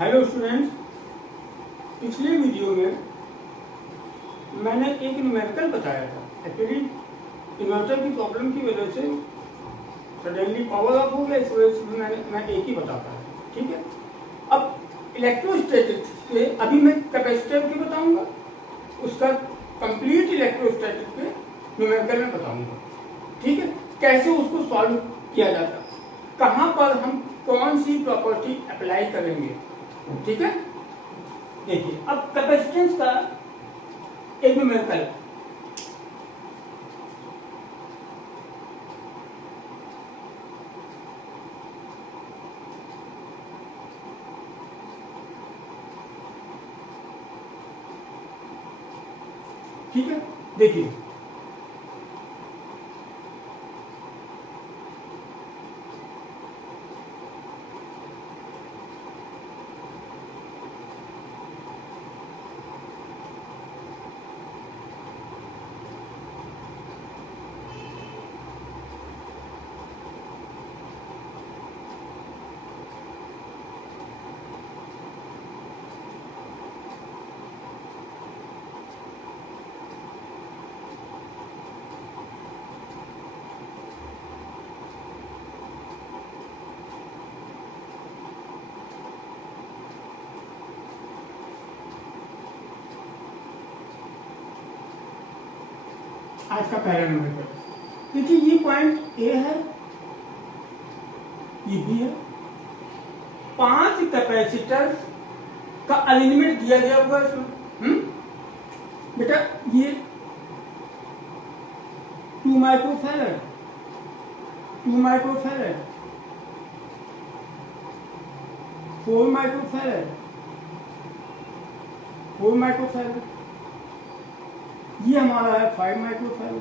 Hello students, पिछले video में मैंने एक न्यूमेरिकल बताया था। एक्चुअली इन्वर्टर की प्रॉब्लम की वजह से सडनली पावर ऑफ हो गया, इस वजह से मैं एक ही बता पाया। ठीक है, अब इलेक्ट्रोस्टैटिक्स के अभी मैं कैपेसिटर की बताऊंगा, उसका कंप्लीट इलेक्ट्रोस्टैटिक के न्यूमेरिकल में बताऊंगा। ठीक है, कैसे उसको सॉल्व किया जाता, कहाँ पर हम कौन सी प्रॉपर्टी अप्लाई करेंगे। ठीक है, देखिए अब कैपेसिटेंस का एक न्यूमेरिकल। ठीक है, देखिए आज का पहला न्यूमेरिकल। देखिए ये पॉइंट ए है, ये बी है। 5 कैपेसिटर का अरेंजमेंट दिया गया हुआ इसमें। बेटा ये 2 माइक्रोफैरड, 2 माइक्रोफैरड, 4 माइक्रोफैरड, 4 माइक्रोफैरड, ये हमारा है 5 माइक्रोफैरड।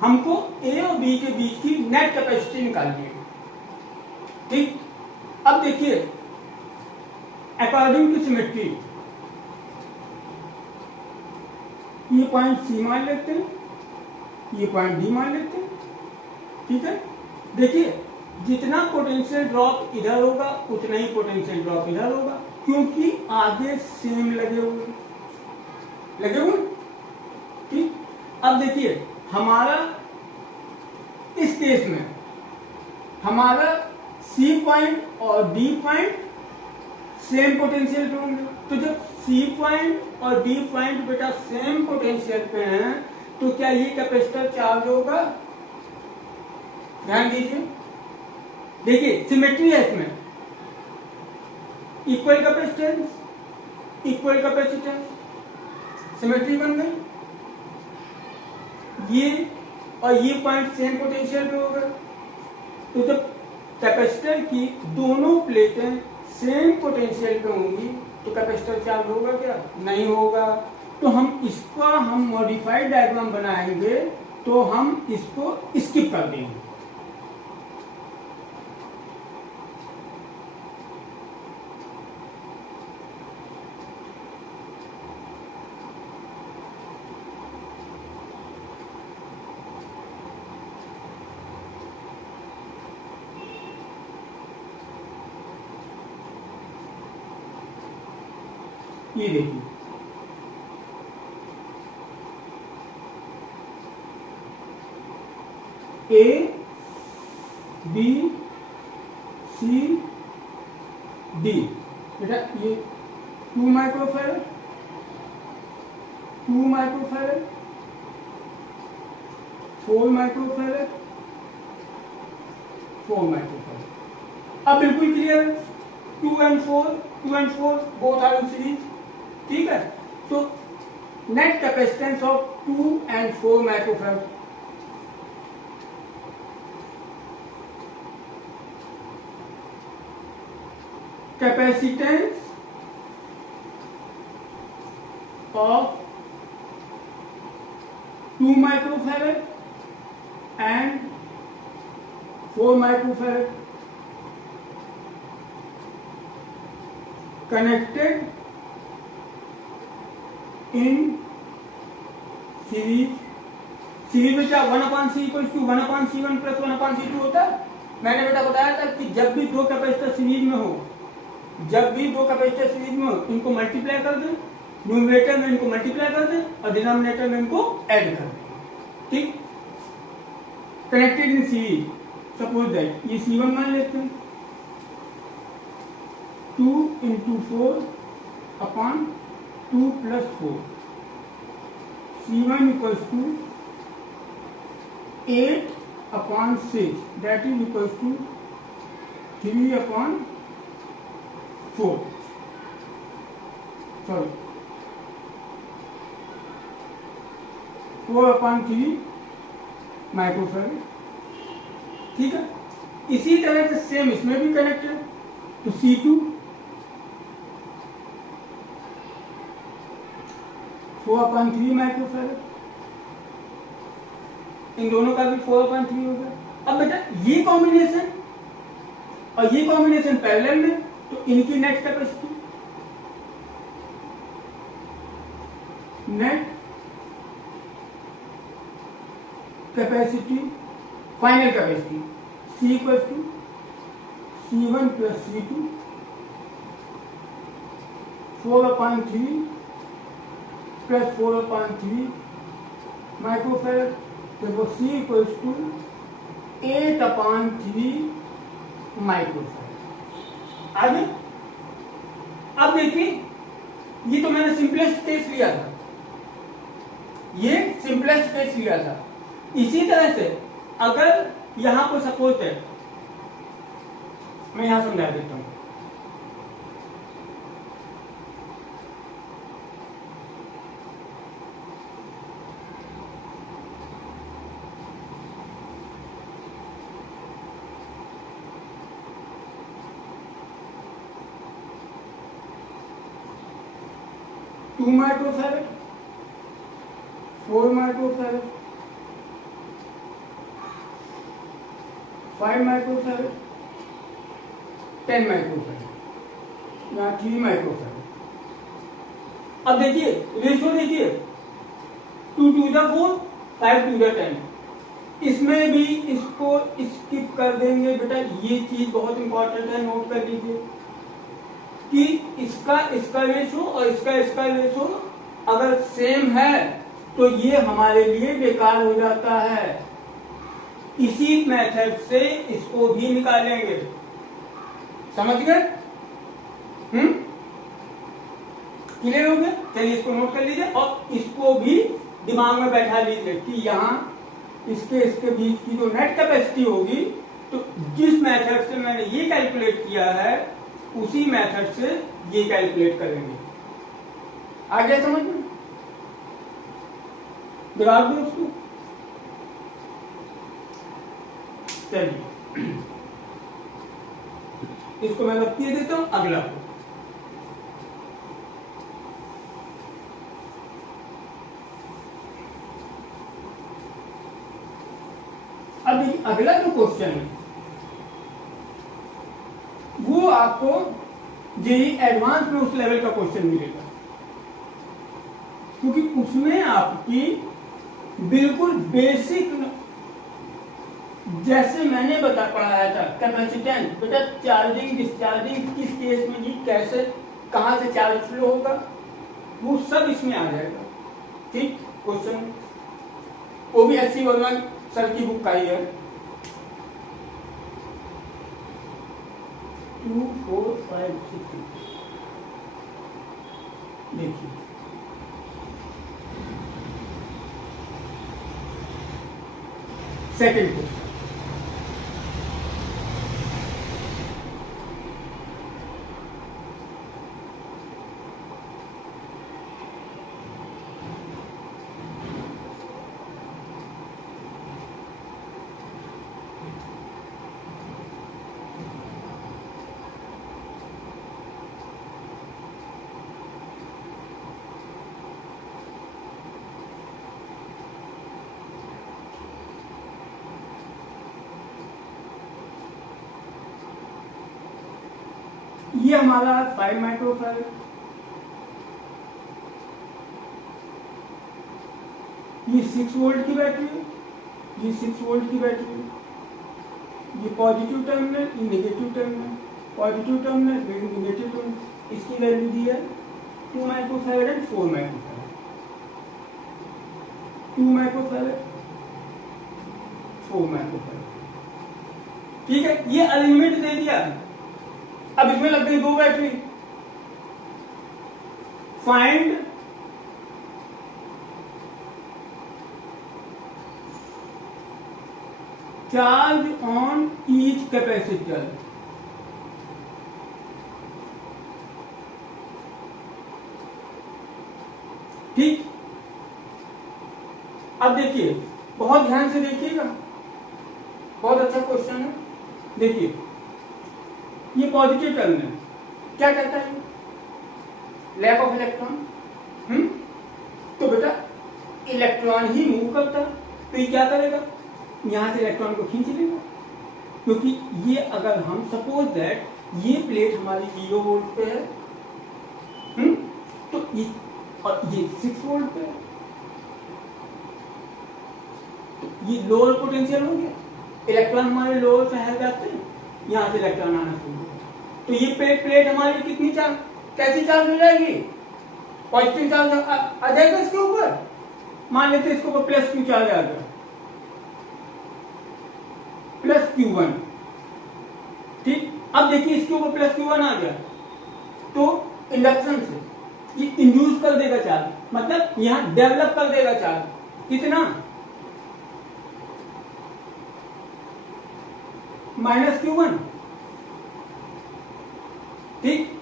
हमको ए और बी के बीच की नेट कैपेसिटी निकालनी है। ठीक, अब देखिए अकॉर्डिंग टू सिमेट्री ये पॉइंट सी मान लेते हैं, ये पॉइंट डी मान लेते हैं। ठीक है, देखिए जितना पोटेंशियल ड्रॉप इधर होगा उतना ही पोटेंशियल ड्रॉप इधर होगा, क्योंकि आगे सेम लगे हुए। ठीक, अब देखिए हमारा इस केस में हमारा सी पॉइंट और डी पॉइंट सेम पोटेंशियल पे होंगे। तो जब सी पॉइंट और डी पॉइंट बेटा सेम पोटेंशियल पे हैं तो क्या ये कैपेसिटर चार्ज होगा? ध्यान दीजिए, देखिए सिमेट्री है इसमें। Equal capacitance, equal capacitance, symmetry बन गई। ये और ये पॉइंट सेम पोटेंशियल पे होगा, तो जब कैपेसिटर की दोनों प्लेटें सेम पोटेंशियल पे होंगी तो कैपेसिटर चार्ज होगा क्या? नहीं होगा। तो हम मॉडिफाइड डायग्राम बनाएंगे तो हम इसको स्किप कर देंगे। ये देखिए ए बी सी डी, बेटा ये 2 माइक्रोफैरड, 2 माइक्रोफैरड, 4 माइक्रोफैरड, 4 माइक्रोफैरड। अब बिल्कुल clear, 2 and 4 both are in series. ठीक है, तो net capacitance of 2 and 4 microfarad, capacitance of 2 microfarad and 4 microfarad connected in series। Series में क्या 1/c = 1/c1 + 1/c2 होता है। मैंने बेटा बताया था कि जब भी दो कैपेसिटर सीरीज में हो, इनको मल्टीप्लाई कर दें, न्यूमरेटर में इनको मल्टीप्लाई कर दें और डिनोमिनेटर में इनको ऐड कर दें। ठीक, connected in series, suppose that ये C1 मान लेते हैं, 2 × 4 upon 2 + 4, C1 = 8/6, that is equals to 3/4, sorry 4/3 microfarad. ठीक है, इसी तरह से सेम इसमें भी कनेक्ट है, तो C2 4/3 माइक्रोफैराड, इन दोनों का भी 4/3 होगा। अब बेटा ये कॉम्बिनेशन और ये कॉम्बिनेशन पैरेलल में, तो इनकी net capacity, final capacity C = C1 + C2 4/3 + 4/3 microfarad, तो C = 8/3 माइक्रोफैराड। आगे अब देखिए, ये तो मैंने सिंपलेस्ट केस लिया था, इसी तरह से अगर यहां पर सपोज है, मैं यहां समझा देता हूं। Two microfarad, 4 microfarad, 5 microfarad, 10 microfarad, यहाँ 3 माइक्रोफैराड। अब देखिए रेशियो, देखिए 2 × 4, 5 × 10, इसमें भी इसको स्किप कर देंगे बेटा। ये चीज बहुत इंपॉर्टेंट है, नोट कर लीजिए कि इसका रेशो और इसका रेशो अगर सेम है तो ये हमारे लिए बेकार हो जाता है। इसी मेथड से इसको भी निकालेंगे, समझ गए? क्लियर हो गया? चलिए इसको नोट कर लीजिए और इसको भी दिमाग में बैठा लीजिए कि यहाँ इसके बीच की जो नेट कैपेसिटी होगी, तो जिस मेथड से मैंने ये कैलकुलेट किया है उसी मेथड से ये कैलकुलेट करेंगे। आ गया समझ में? दिखा दो उसको। चलिए इसको मैं रख दिए देता हूं, अगला को। अब देखिए अगला जो क्वेश्चन है वो आपको जेईई एडवांस में उस लेवल का क्वेश्चन मिलेगा, क्योंकि उसमें आपकी बिल्कुल बेसिक, जैसे मैंने पढ़ाया था कैपेसिटेंस, बेटा चार्जिंग डिस्चार्जिंग किस केस में जी कैसे कहां से चार्ज फ्लो होगा, वो सब इसमें आ जाएगा। ठीक, क्वेश्चन वो भी SC वर्मा सर की बुक का ही है। 2, 4, 5, 6 देखिए सेकेंड क्वेश्चन। ये हमारा 5 माइक्रोफैराड, ये 6 वोल्ट की बैटरी है, ये 6 वोल्ट की बैटरी है, ये पॉजिटिव टर्मिनल, ये negative terminal, positive terminal, negative terminal, इसकी वैल्यू दी है 2 microfarad and 4 microfarad, 2 microfarad 4 microfarad. ठीक है, ये अरेंजमेंट दे दिया। अब इसमें लग गई 2 battery. Find charge on each capacitor. ठीक, अब देखिए, बहुत ध्यान से देखिएगा, बहुत अच्छा क्वेश्चन है। देखिए, ये पॉजिटिव टर्मिनल क्या कहता है? Lack of electron. तो बेटा इलेक्ट्रॉन ही मूव करता, तो ये क्या करेगा? यहां से इलेक्ट्रॉन को खींच लेगा, क्योंकि ये अगर हम सपोज दैट ये प्लेट हमारी 0 वोल्ट पे है, तो ये और ये 6 वोल्ट पे है, तो ये लोअर पोटेंशियल हो गया। इलेक्ट्रॉन हमारे लोअर से हट जाते हैं, यहां से इलेक्ट्रॉन आना शुरू होगा। तो ये प्लेट हमारी कितनी चार्ज, कैसी चार्ज हो जाएगी? पॉजिटिव चार्ज आ जाएगा इसके ऊपर। मान लेते हैं इसके ऊपर प्लस क्यू चार्ज आ गया, प्लस Q1। ठीक, अब देखिए इसके ऊपर प्लस Q1 आ गया, तो इंडक्शन से ये इंड्यूस कर देगा चार्ज, मतलब यहां डेवलप कर देगा चार्ज। कितना? Minus Q1। ठीक,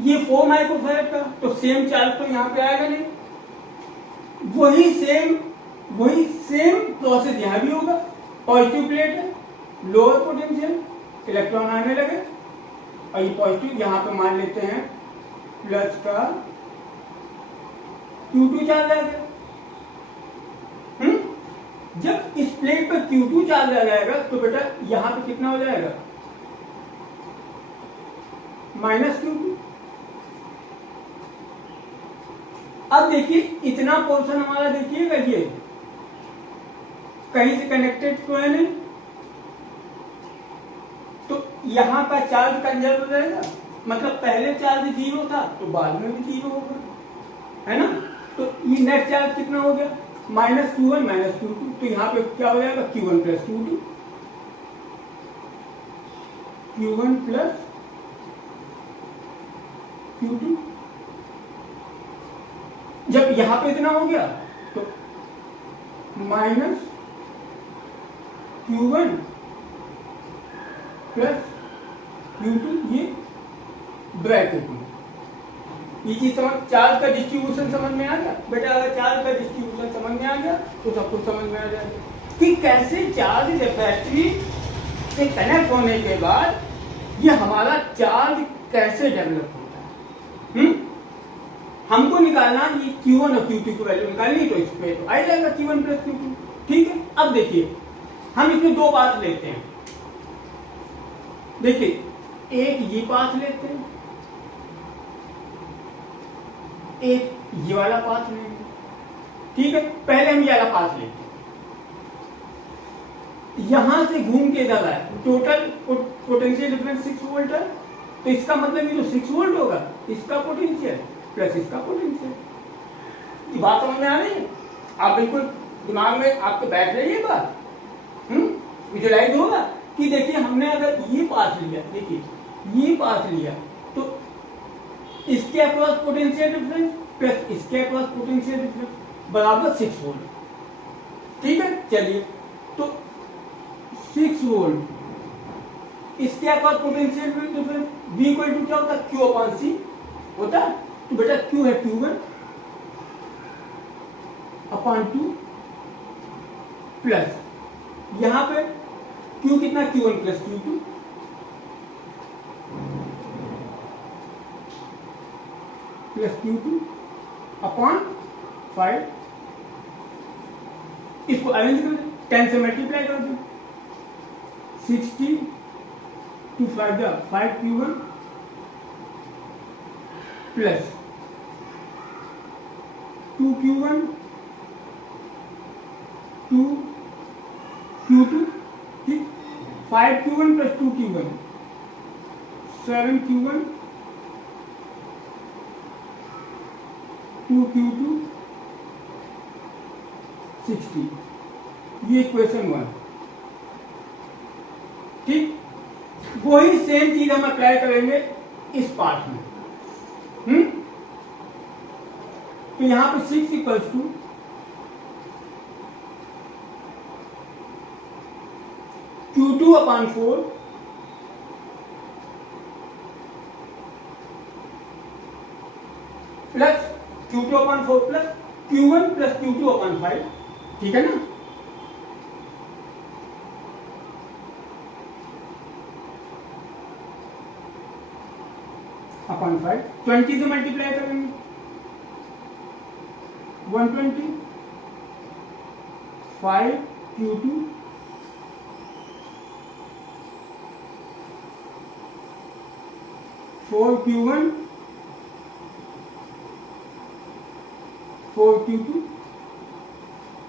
ये 4 माइक्रोफैरड का, तो सेम चार्ज तो यहां पे आएगा नहीं। वही सेम प्रोसेस यहां भी होगा। पॉजिटिव प्लेट है, लोअर पोटेंशियल, इलेक्ट्रॉन आने लगे, और ये पॉजिटिव यहां पे मान लेते हैं प्लस का Q2 चार्ज आ गया। जब इस प्लेट पर Q2 चार्ज आ जाएगा, तो बेटा यहां पे कितना हो जाएगा? Minus Q2। अब देखिए इतना पोर्शन हमारा, देखिएगा ये कहीं से कनेक्टेड तो है नहीं, तो यहां का चार्ज कंजर्व रहेगा, मतलब पहले चार्ज 0 था तो बाद में भी 0 होगा, है ना? तो ये नेट चार्ज कितना हो गया? Minus Q1 minus Q2। तो यहां पे क्या हो जाएगा? Q1 plus Q2, Q1 plus Q2। जब यहां पे इतना हो गया तो माइनस Q1 प्लस Q2, ये ब्रैकेट में। ये चीज समझ, चार्ज का डिस्ट्रीब्यूशन समझ में आ गया बेटा? अगर चार्ज का डिस्ट्रीब्यूशन समझ में आ गया तो सब कुछ समझ में आ जाएगा कि कैसे चार्ज बैटरी से कनेक्ट होने के बाद ये हमारा चार्ज कैसे डेवलप होता है। हमको निकालना ये Q1 और Q2 की वैल्यू निकालनी, तो इस पे तो आ जाएगा Q1 प्लस Q2। ठीक है, अब देखिए हम इसमें 2 पाथ लेते हैं। देखिए, एक ये पाथ लेते हैं, एक ये वाला पाथ लेंगे। ठीक है, पहले हम ये वाला पाथ लेते हैं। यहां से घूम के इधर आए, टोटल पोटेंशियल डिफरेंस 6 वोल्ट है, तो इसका मतलब ये जो 6 वोल्ट होगा, इसका पोटेंशियल प्लस इसका पोटेंशियल। ये बात समझ में आ रही है? आप बिल्कुल दिमाग में आपके बैठ रही है बात, विजुलाइज होगा कि देखिए हमने अगर ये पाथ लिया, देखिए ये पाथ लिया, तो इसके अक्रॉस पोटेंशियल डिफरेंस प्लस इसके अक्रॉस पोटेंशियल डिफरेंस बराबर 6 वोल्ट। ठीक है, चलिए, तो 6 वोल्ट इसके across potential difference V equal to क्या होता है? Q अपॉन C होता है। तो बेटा Q है Q1 अपॉन 2 प्लस यहां पे Q कितना? Q1 plus Q2 plus Q2 upon 5। इसको अरेंज कर दें, 10 से मल्टीप्लाई कर दें, 60 to 5 Q1 plus 2 Q1 2 Q2, ठीक, 5q1 plus 2q1 7q1 2q2 60, ये इक्वेशन 1। ठीक, वही सेम चीज हम अप्लाई करेंगे इस पार्ट में। तो यहां पे 6 equals to Q2 upon 4 plus Q2 upon 4 plus Q1 plus Q2 upon 5, ठीक है ना। अपॉन 5 20 से मल्टीप्लाई करेंगे 120 5q2 4q1 4q2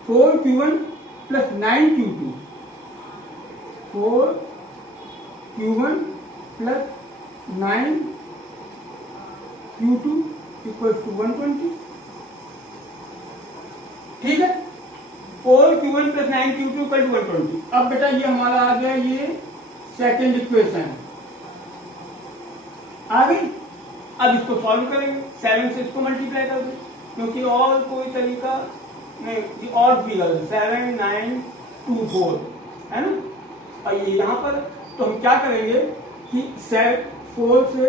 4q1 plus 9q2 4q1 plus 9q2 equals to 120, ठीक है। 4q1 plus 9q2 equal to 120। अब बेटा ये हमारा आ गया, ये सेकेंड इक्वेशन आ गई। अब इसको सॉल्व करेंगे, 7 से इसको मल्टीप्लाई कर दे, क्योंकि और कोई तरीका नहीं, और भी गलत 7 9 2 4 है ना। और ये यहां पर तो हम क्या करेंगे कि 4 से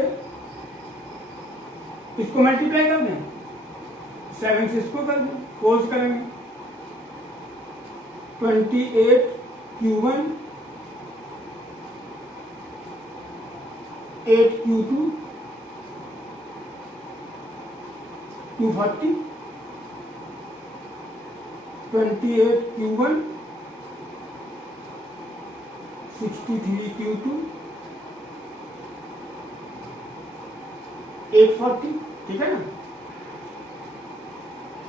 इसको मल्टीप्लाई कर दें, 7 से इसको कर दें, 4 से करेंगे 28q1 8q2 240 28q1 63q2 840, ठीक है ना।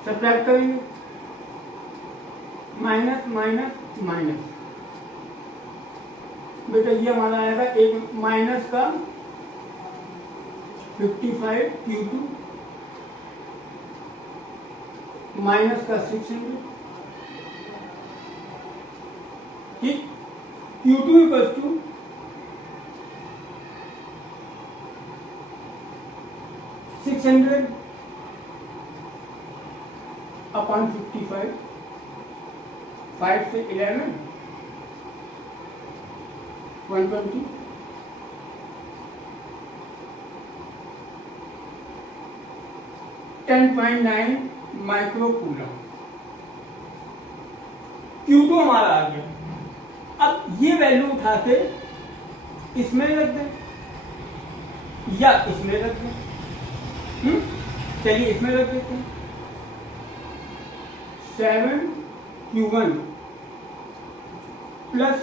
सब्ट्रैक्ट करेंगे, माइनस माइनस माइनस, बेटा ये हमारा आएगा एक माइनस का 55q2 माइनस का 600, ठीक। Q2 इक्वल्स टू अपॉन 55, 5 से 11 120, .9 माइक्रो कूलम। Q2 हमारा आ गया। अब ये वैल्यू उठा के इसमें रख दें या इसमें रख दें, चलिए इसमें रख देते हैं। 7q1 plus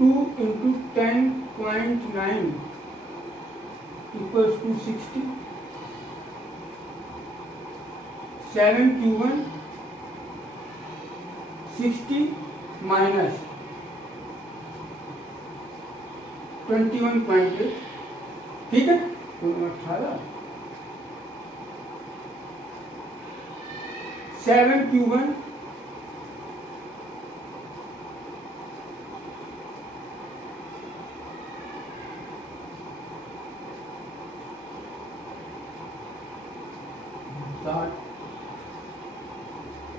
2 into 10.9 equals to 60, 7q1 60 minus 21.8, ठीक है। 18 7q1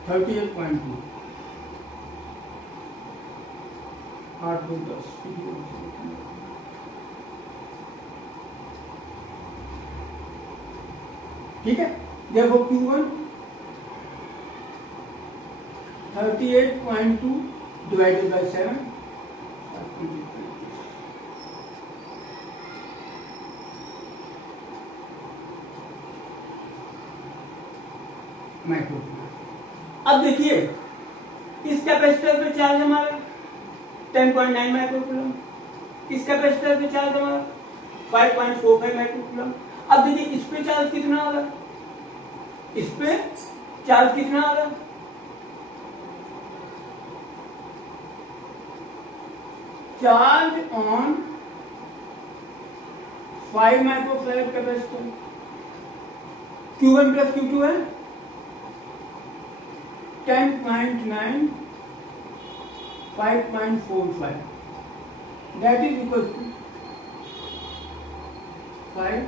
38.2 8 2 10, ठीक है। देखो Q1 38.2 डिवाइडेड बाई 7 माइक्रो। अब देखिए इस कैपेसिटर पे चार्ज हमारा 10.9 माइक्रोकूलम, इस कैपेसिटर पे चार्ज हमारा 5.45 माइक्रोकूलम। अब देखिए इस पे चार्ज कितना आ रहा, इस पे चार्ज कितना आ रहा, charge on 5 microfarad capacitor, Q1 plus Q2 है 10.9 5.45, that is equal to 5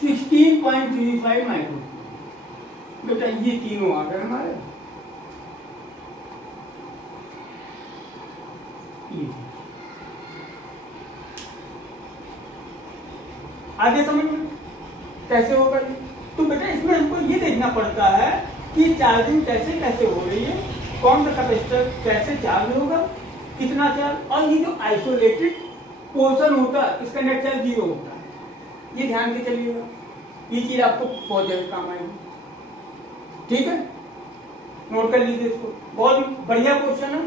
16.35 micro. बेटा ये तीनों आ गए हमारे, आगे समझ में कैसे होगा ये? तो बेटा इसमें हमको ये देखना पड़ता है कि चार्जिंग कैसे कैसे हो रही है, कौन सा कैपेसिटर कैसे चार्ज होगा, कितना चार्ज, और ये जो आइसोलेटेड पोर्शन होता है इसका नेट चार्ज 0 होता है, ये ध्यान के चलिएगा, ये चीज आपको बहुत ज्यादा काम आएगी। ठीक है, नोट कर लीजिए इसको, बहुत बढ़िया क्वेश्चन है।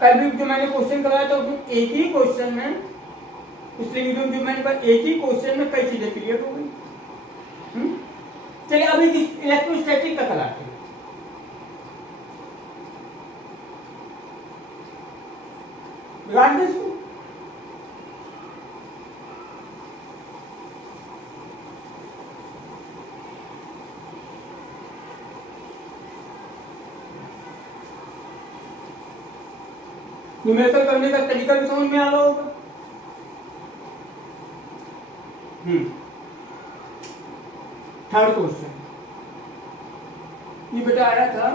कल भी जो मैंने क्वेश्चन कराया था उसमें एक ही क्वेश्चन में, पिछले वीडियो में जो मैंने कहा एक ही क्वेश्चन में कई चीजें क्लियर हो गई। चलिए अभी इलेक्ट्रोस्टैटिक का कराते हैं। बिगाड़ दे इसको, न्यूमेरिकल करने का तरीका भी समझ में आ रहा होगा। थर्ड क्वेश्चन ये बेटा आया था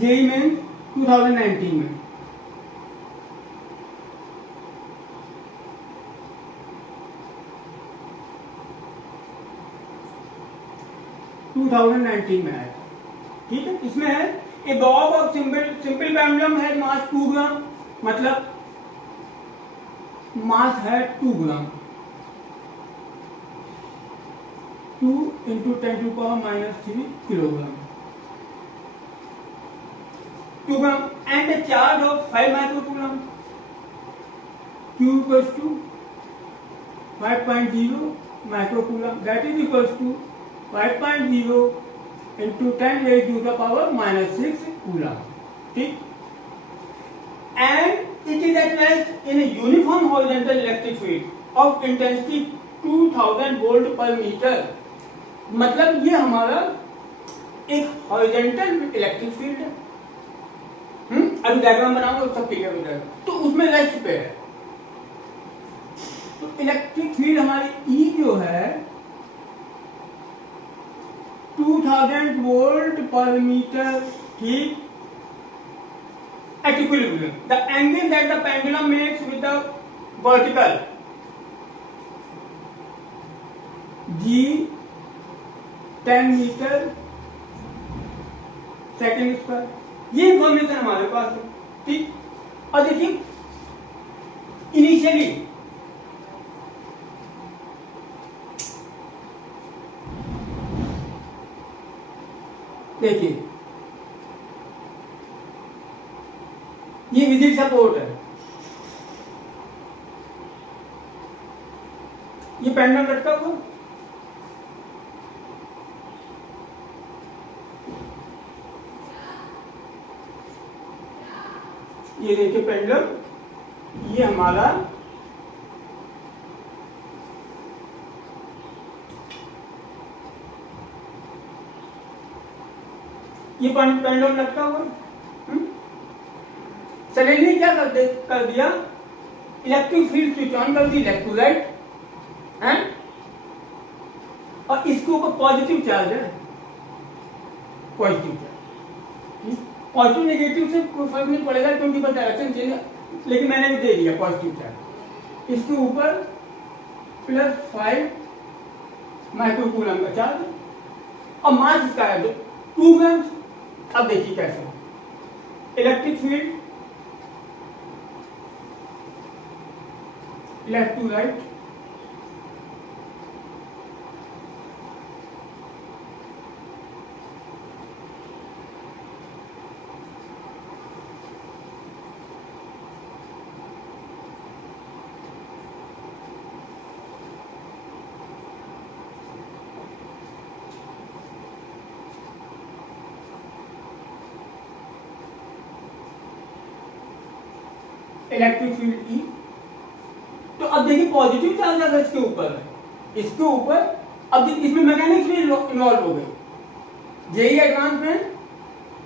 जेईई मेंस 2019 में। में आया था, ठीक है। इसमें है ए बॉब ऑफ सिंपल पेंडुलम है मास 2 ग्राम, मतलब मास है 2 ग्राम, 2 × 10⁻³ kilogram, 2 gram, and a charge of 5 microcoulomb, Q = 5.0 microcoulomb, that is equals to 5.0 × 10⁻⁻6 coulomb, ठीक। And it is at rest in a uniform horizontal electric field of intensity 2000 volt पर metre, मतलब ये हमारा एक horizontal electric field है। अभी diagram बनाऊंगा सब क्लियर हो जाएगा। तो उसमें रेस्ट पे है, तो इलेक्ट्रिक फील्ड हमारी ई जो है 2000 वोल्ट पर मीटर, ठीक। At equilibrium, the angle that the pendulum makes with the vertical G 10 metre second square, ये इंफॉर्मेशन हमारे पास है, ठीक। और देखिए इनिशियली देखिए ये विजिट सपोर्ट है, ये पेंडुलम लटका हुआ, ये देखिए पेंडुलम, ये हमारा ये पेंडुलम लटका हुआ। सडनली क्या कर दिया, इलेक्ट्रिक फील्ड स्विच ऑन कर दी लेफ्ट टू राइट, है, और इसके ऊपर पॉजिटिव चार्ज है, पॉजिटिव चार्ज, पॉजिटिव नेगेटिव से कोई फर्क नहीं पड़ेगा क्योंकि बस डायरेक्शन चेंज, लेकिन मैंने भी दे दिया पॉजिटिव चार्ज। इसके ऊपर +5 माइक्रोकूलम का चार्ज, और मास इसका है 2 ग्राम। अब देखिए कैसे electric field left to right, electric field E. तो अब देखिए पॉजिटिव चार्ज अगर इसके ऊपर है, इसके ऊपर, अब देखिए इसमें मैकेनिक्स भी इन्वॉल्व हो गई। जेईई एडवांस में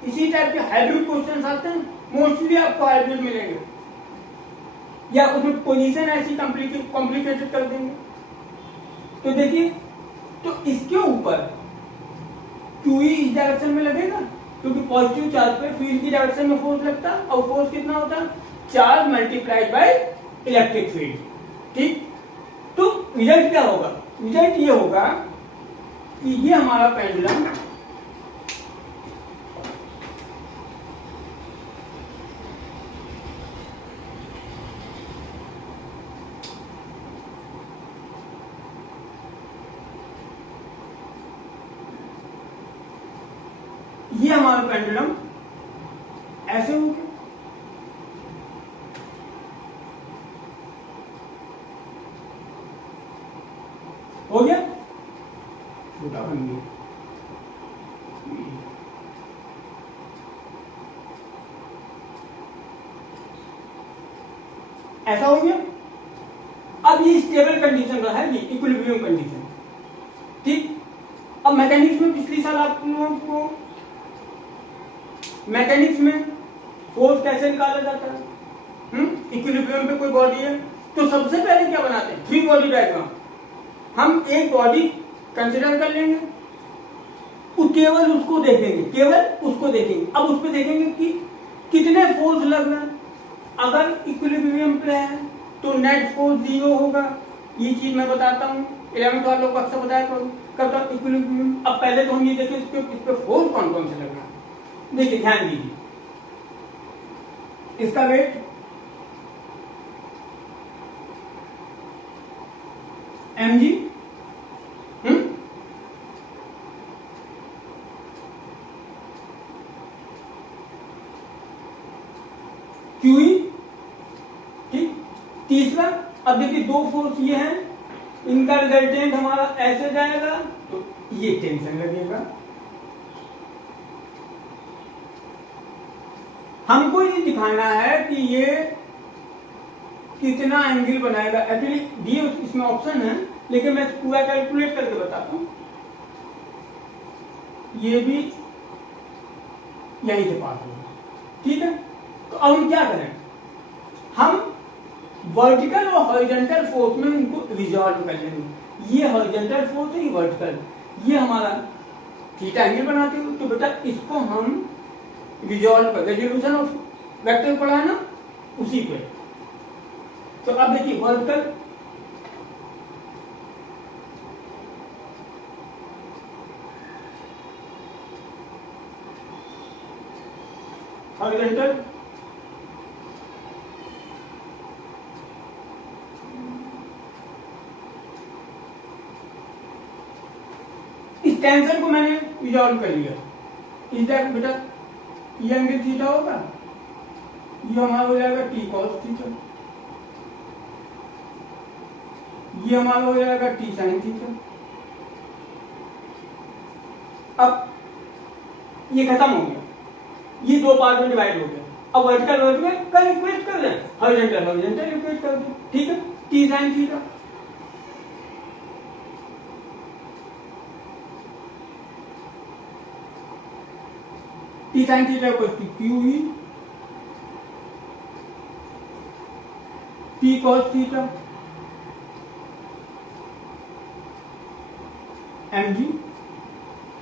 इसी टाइप के हाइब्रिड क्वेश्चन आते हैं, मोस्टली आपको हाइब्रिड मिलेंगे, या उसमें पोजीशन ऐसी कॉम्प्लिकेटेड कर देंगे। तो देखिए, तो इसके ऊपर QE इस डायरेक्शन में लगेगा, क्योंकि पॉजिटिव चार्ज पे फील्ड की डायरेक्शन में फोर्स लगता है, और फोर्स कितना होता है, charge multiplied by electric field. ठीक, तो रिजल्ट क्या होगा, रिजल्ट ये होगा कि ये हमारा पेंडुलम ऐसे हो गया। हो गया, छोटा बन गया। ऐसा हो गया। अब ये स्टेबल कंडीशन रहा है, ये इक्विलिब्रियम कंडीशन। ठीक, अब मैकेनिक्स में पिछली साल आप लोगों को मैकेनिक्स में फोर्स कैसे निकाला जाता है, इक्विलिब्रियम पे कोई बॉडी है तो सबसे पहले क्या बनाते हैं, फ्री बॉडी डायग्राम। हम एक बॉडी कंसिडर कर लेंगे, केवल उसको देखेंगे, केवल उसको देखेंगे। अब उस पर देखेंगे कि कितने फोर्स लग रहे हैं। अगर इक्विलिब्रियम पे है तो नेट फोर्स 0 होगा। ये चीज मैं बताता हूँ, 11th वालों को अक्सर बताया करता इक्विलिब्रियम। अब पहले तो हम ये देखें इस पे फोर्स कौन कौन से लग रहा है। देखिए, ध्यान दीजिए, इसका वेट mg, QE। ठीक, तीसरा, अब देखिए दो फोर्स ये हैं, इनका रिजल्टेंट हमारा ऐसे जाएगा तो ये टेंशन लगेगा। हमको ये दिखाना है कि ये कितना एंगल बनाएगा। एक्चुअली दिए इसमें ऑप्शन है, लेकिन मैं पूरा कैलकुलेट करके बताता हूं। ये भी यहीं से पास होगा। ठीक है, तो अब हम क्या करें, हम वर्टिकल और हॉरिजॉन्टल फोर्स में इनको रिजॉल्व कर लेंगे। ये हॉरिजॉन्टल फोर्स है, ये वर्टिकल, ये हमारा थीटा एंगल बनाते हो। तो बेटा इसको हम रिजॉल्व कर, रेजोल्यूशन ऑफ वेक्टर पढ़ा है ना, उसी पे। तो अब देखिए वर्टिकल, हॉरिजॉन्टल, इस टेंशन को मैंने रिजॉल्व कर लिया। इस बेटा ये एंगल थीटा होगा, ये हमारा हो जाएगा टी कॉस थीटा, ये हमारा हो जाएगा टी साइन थीटा। अब ये खत्म हो गया, ये दो पार्ट में डिवाइड हो गया। अब वर्टिकल वर्टिकल कल इक्वेट कर दें, हॉरिजॉन्टल हॉरिजॉन्टल इक्वेट कर दें। ठीक है, T sine theta, T sine theta equal to QE T cos theta mg।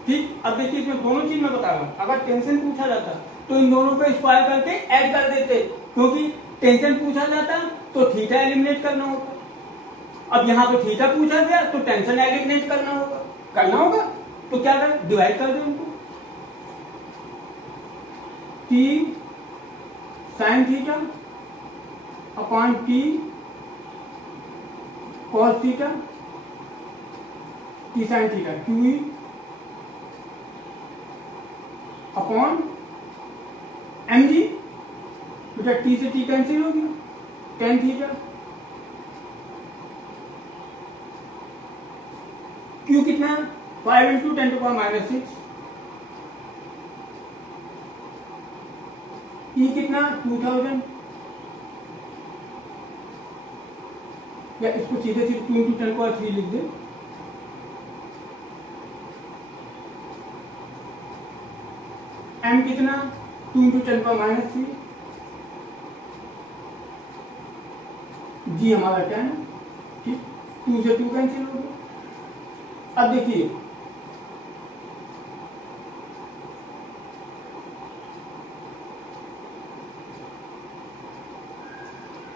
ठीक, अब देखिए इसमें दोनों चीज मैं बता रहा हूं। अगर टेंशन पूछा जाता तो इन दोनों को स्क्वायर करके ऐड कर देते, क्योंकि टेंशन पूछा जाता तो थीटा एलिमिनेट करना होगा। अब यहां पे थीटा पूछा गया तो टेंशन एलिमिनेट करना होगा। तो क्या करें, डिवाइड कर दें उनको। T sine theta upon T cos theta, T sine theta QE upon mg। बेटा टी से टी कैंसिल हो गया, टेन थीटा। Q कितना है, 5 इंटू 10⁻⁻⁶। ये कितना, 2000। या इसको सीधे सीधे 2 × 10³ लिख दे। m कितना 2 × 10⁻³ जी हमारा 10, ठीक, 2 से 2 कैंसिल हो गया। अब देखिए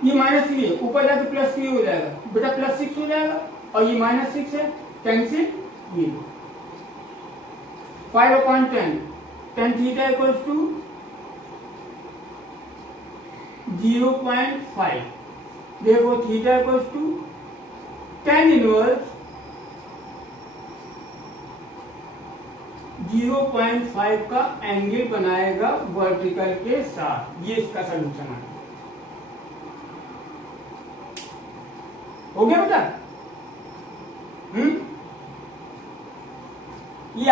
ये -3 है, ऊपर जाके +3 हो जाएगा बेटा, +6 हो जाएगा, और ये -6 है, कैंसिल ये 5/10 tan थीटा इक्वल्स टू 0.5, देखो theta equals to tan inverse 0.5 का एंगल बनाएगा वर्टिकल के साथ। ये इसका सलूशन है। हो गया बेटा? ये